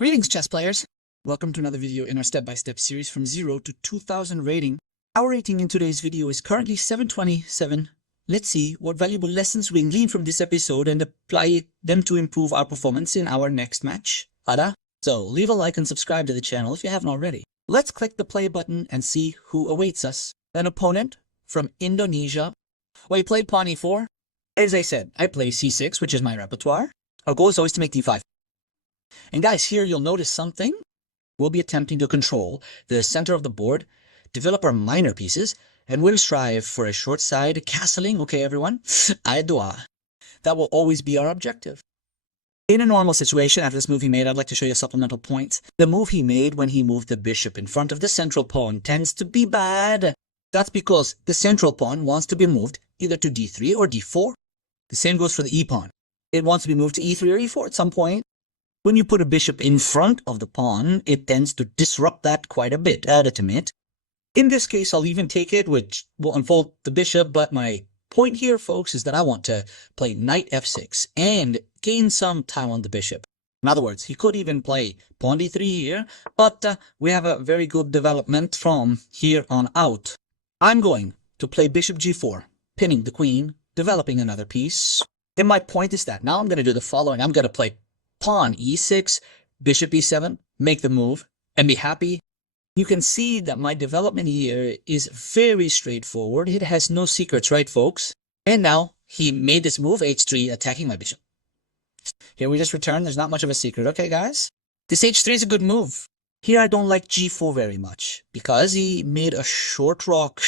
Greetings, chess players! Welcome to another video in our step-by-step series from 0 to 2000 rating. Our rating in today's video is currently 727. Let's see what valuable lessons we can glean from this episode and apply them to improve our performance in our next match. Ada? So, leave a like and subscribe to the channel if you haven't already. Let's click the play button and see who awaits us. An opponent from Indonesia. Well, he played pawn e4. As I said, I play c6, which is my repertoire. Our goal is always to make d5. And guys, here you'll notice something. We'll be attempting to control the center of the board, develop our minor pieces, and we'll strive for a short side castling, okay everyone? Aidua. That will always be our objective. In a normal situation, after this move he made, I'd like to show you a supplemental point. The move he made when he moved the bishop in front of the central pawn tends to be bad. That's because the central pawn wants to be moved either to d3 or d4. The same goes for the e-pawn. It wants to be moved to e3 or e4 at some point. When you put a bishop in front of the pawn, it tends to disrupt that quite a bit, I'd admit. In this case, I'll even take it, which will unfold the bishop, but my point here, folks, is that I want to play knight f6 and gain some time on the bishop. In other words, he could even play pawn d3 here, but we have a very good development from here on out. I'm going to play bishop g4, pinning the queen, developing another piece. And my point is that now I'm going to do the following. I'm going to play pawn e6, bishop e7, make the move, and be happy. You can see that my development here is very straightforward. It has no secrets, right, folks? And now he made this move, h3, attacking my bishop. Here we just return. There's not much of a secret, okay, guys? This h3 is a good move. Here I don't like g4 very much, because he made a short rock,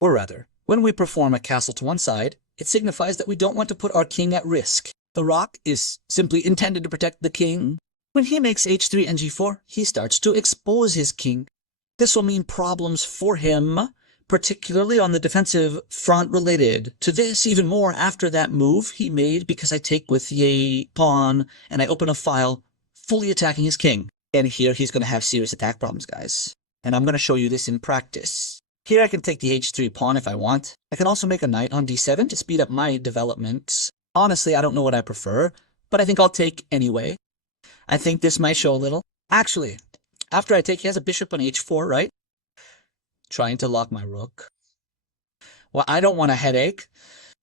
or rather, when we perform a castle to one side, it signifies that we don't want to put our king at risk. The rock is simply intended to protect the king. When he makes h3 and g4, he starts to expose his king. This will mean problems for him, particularly on the defensive front related to this, even more after that move he made, because I take with the pawn and I open a file fully attacking his king. And here he's going to have serious attack problems, guys. And I'm going to show you this in practice. Here I can take the h3 pawn if I want. I can also make a knight on d7 to speed up my development. Honestly, I don't know what I prefer, but I think I'll take anyway. I think this might show a little. Actually, after I take, he has a bishop on h4, right? Trying to lock my rook. Well, I don't want a headache.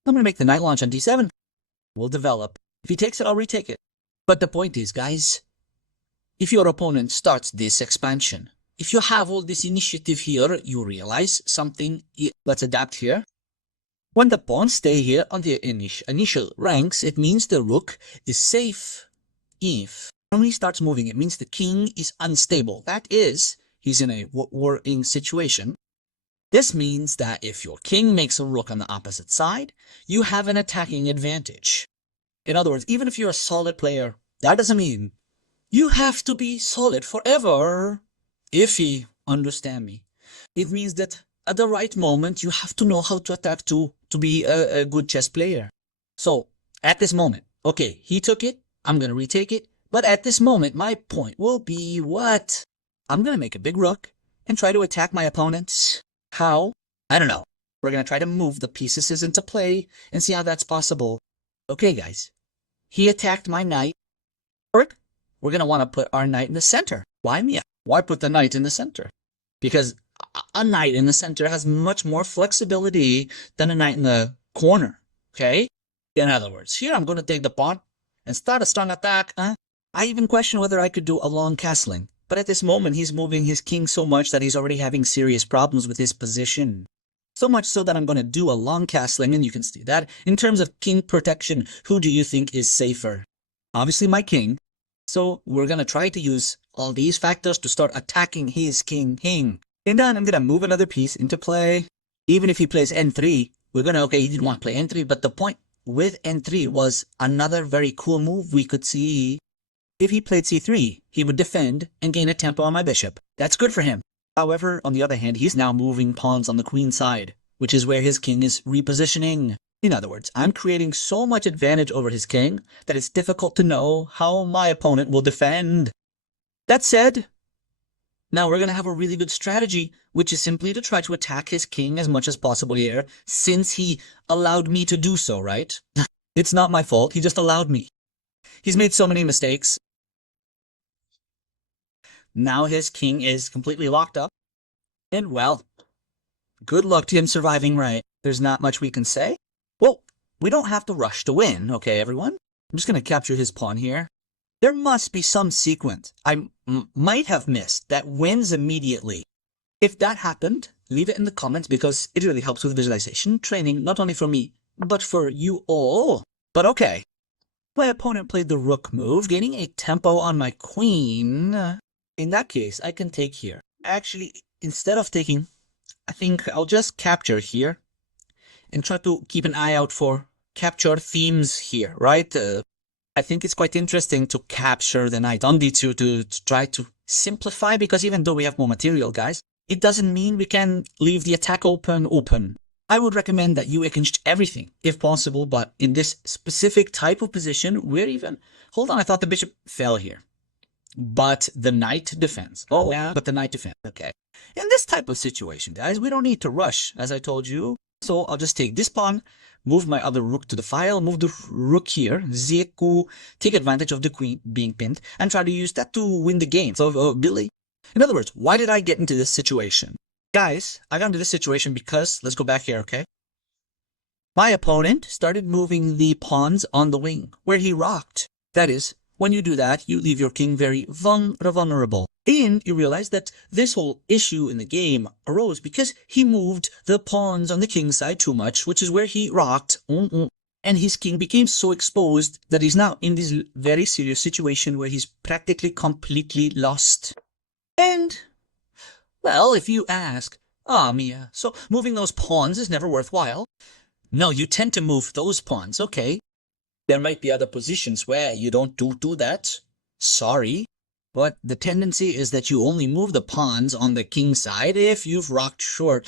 I'm going to make the knight launch on d7. We'll develop. If he takes it, I'll retake it. But the point is, guys, if your opponent starts this expansion, if you have all this initiative here, you realize something. Let's adapt here. When the pawns stay here on the initial ranks, it means the rook is safe. If when he starts moving, it means the king is unstable. That is, he's in a worrying situation. This means that if your king makes a rook on the opposite side, you have an attacking advantage. In other words, even if you're a solid player, that doesn't mean you have to be solid forever. If you understand me, it means that at the right moment, you have to know how to attack to be a good chess player. So, at this moment, okay, he took it, I'm going to retake it, but at this moment, my point will be what? I'm going to make a big rook and try to attack my opponents. How? I don't know. We're going to try to move the pieces into play and see how that's possible. Okay, guys, he attacked my knight. We're going to want to put our knight in the center. Why Miya? Why put the knight in the center? Because a knight in the center has much more flexibility than a knight in the corner, okay? In other words, here I'm going to take the pawn and start a strong attack. I even question whether I could do a long castling. But at this moment, he's moving his king so much that he's already having serious problems with his position. So much so that I'm going to do a long castling, and you can see that. In terms of king protection, who do you think is safer? Obviously my king. So we're going to try to use all these factors to start attacking his king. And then I'm going to move another piece into play. Even if he plays n3, we're going to, okay, he didn't want to play n3, but the point with n3 was another very cool move we could see. If he played c3, he would defend and gain a tempo on my bishop. That's good for him. However, on the other hand, he's now moving pawns on the queen side, which is where his king is repositioning. In other words, I'm creating so much advantage over his king that it's difficult to know how my opponent will defend. That said, now we're going to have a really good strategy, which is simply to try to attack his king as much as possible here, since he allowed me to do so, right? It's not my fault, he just allowed me. He's made so many mistakes. Now his king is completely locked up. And well, good luck to him surviving, right? There's not much we can say. Well, we don't have to rush to win, okay, everyone? I'm just going to capture his pawn here. There must be some sequence I might have missed that wins immediately. If that happened, leave it in the comments because it really helps with visualization training, not only for me, but for you all. But okay. My opponent played the rook move, gaining a tempo on my queen. In that case, I can take here. Actually, instead of taking, I think I'll just capture here and try to keep an eye out for capture themes here, right? I think it's quite interesting to capture the knight on d2 to try to simplify, because even though we have more material, guys, it doesn't mean we can leave the attack open. I would recommend that you exchange everything, if possible, but in this specific type of position, we're even... Hold on, I thought the bishop fell here. But the knight defends. Oh, yeah, but the knight defends. Okay. In this type of situation, guys, we don't need to rush, as I told you. So I'll just take this pawn, move my other rook to the file, move the rook here, Zeku, take advantage of the queen being pinned, and try to use that to win the game. So, Billy. In other words, why did I get into this situation? Guys, I got into this situation because, let's go back here, okay? My opponent started moving the pawns on the wing, where he rocked. That is, when you do that, you leave your king very vulnerable. And you realize that this whole issue in the game arose because he moved the pawns on the king side too much, which is where he rocked. And his king became so exposed that he's now in this very serious situation where he's practically completely lost. And, well, if you ask, Miya, so moving those pawns is never worthwhile. No, you tend to move those pawns, okay? There might be other positions where you don't do that. Sorry. But the tendency is that you only move the pawns on the king side if you've rocked short.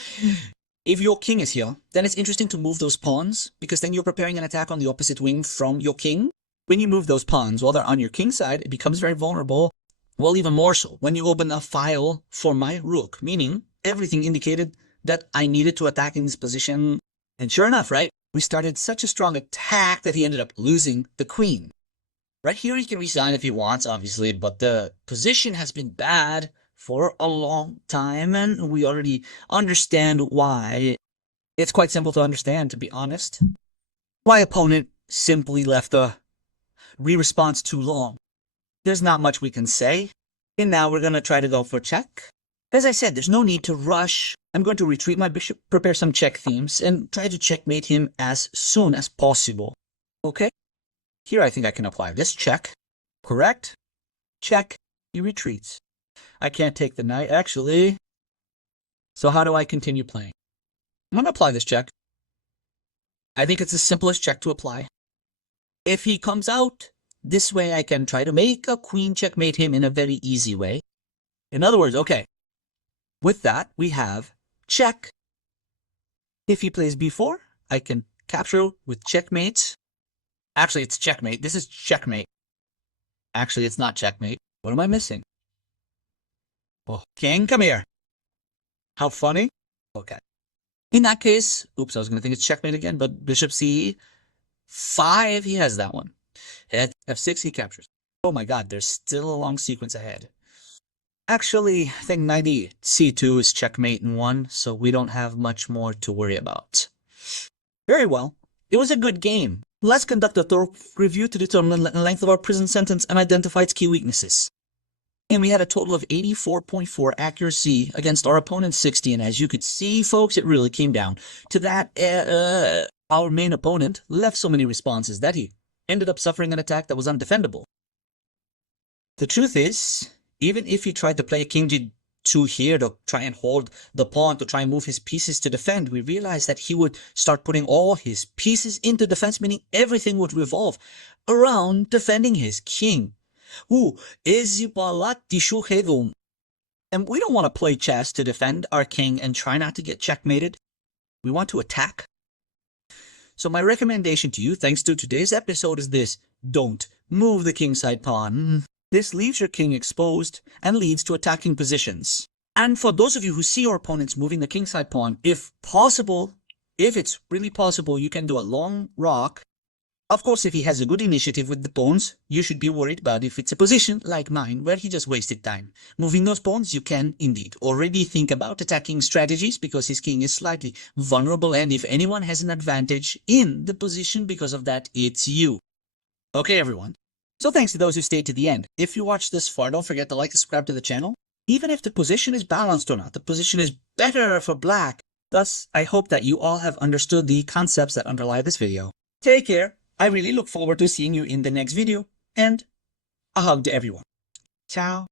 If your king is here, then it's interesting to move those pawns, because then you're preparing an attack on the opposite wing from your king. When you move those pawns while they're on your king side, it becomes very vulnerable. Well, even more so when you open a file for my rook, meaning everything indicated that I needed to attack in this position. And sure enough, right, we started such a strong attack that he ended up losing the queen. Right here he can resign if he wants, obviously, but the position has been bad for a long time, and we already understand why. It's quite simple to understand, to be honest. My opponent simply left the re-response too long. There's not much we can say. And now we're going to try to go for check. As I said, there's no need to rush. I'm going to retreat my bishop, prepare some check themes, and try to checkmate him as soon as possible. Okay? Here I think I can apply this check. Correct? Check. He retreats. I can't take the knight, actually. So how do I continue playing? I'm going to apply this check. I think it's the simplest check to apply. If he comes out, this way I can try to make a queen checkmate him in a very easy way. In other words, okay. With that, we have check. If he plays b4, I can capture with checkmate. Actually, it's checkmate. This is checkmate. Actually, it's not checkmate. What am I missing? Oh, king, come here. How funny. Okay. In that case, oops, I was going to think it's checkmate again, but bishop c5, he has that one. At f6, he captures. Oh my god, there's still a long sequence ahead. Actually, I think knight c2 is checkmate in 1, so we don't have much more to worry about. Very well. It was a good game. Let's conduct a thorough review to determine the length of our prison sentence and identify its key weaknesses. And we had a total of 84.4 accuracy against our opponent's 60, and as you could see, folks, it really came down to that our main opponent left so many responses that he ended up suffering an attack that was undefendable. The truth is, even if he tried to play king g2 here to try and hold the pawn, to try and move his pieces to defend, we realized that he would start putting all his pieces into defense, meaning everything would revolve around defending his king. And we don't want to play chess to defend our king and try not to get checkmated. We want to attack. So my recommendation to you, thanks to today's episode, is this. Don't move the kingside pawn. This leaves your king exposed and leads to attacking positions. And for those of you who see your opponents moving the kingside pawn, if possible, if it's really possible, you can do a long rock Of course, if he has a good initiative with the pawns, you should be worried about if it's a position like mine where he just wasted time. Moving those pawns, you can, indeed, already think about attacking strategies because his king is slightly vulnerable, and if anyone has an advantage in the position because of that, it's you. Okay, everyone. So thanks to those who stayed to the end. If you watched this far, don't forget to like and subscribe to the channel. Even if the position is balanced or not, the position is better for black. Thus, I hope that you all have understood the concepts that underlie this video. Take care. I really look forward to seeing you in the next video, and a hug to everyone. Ciao.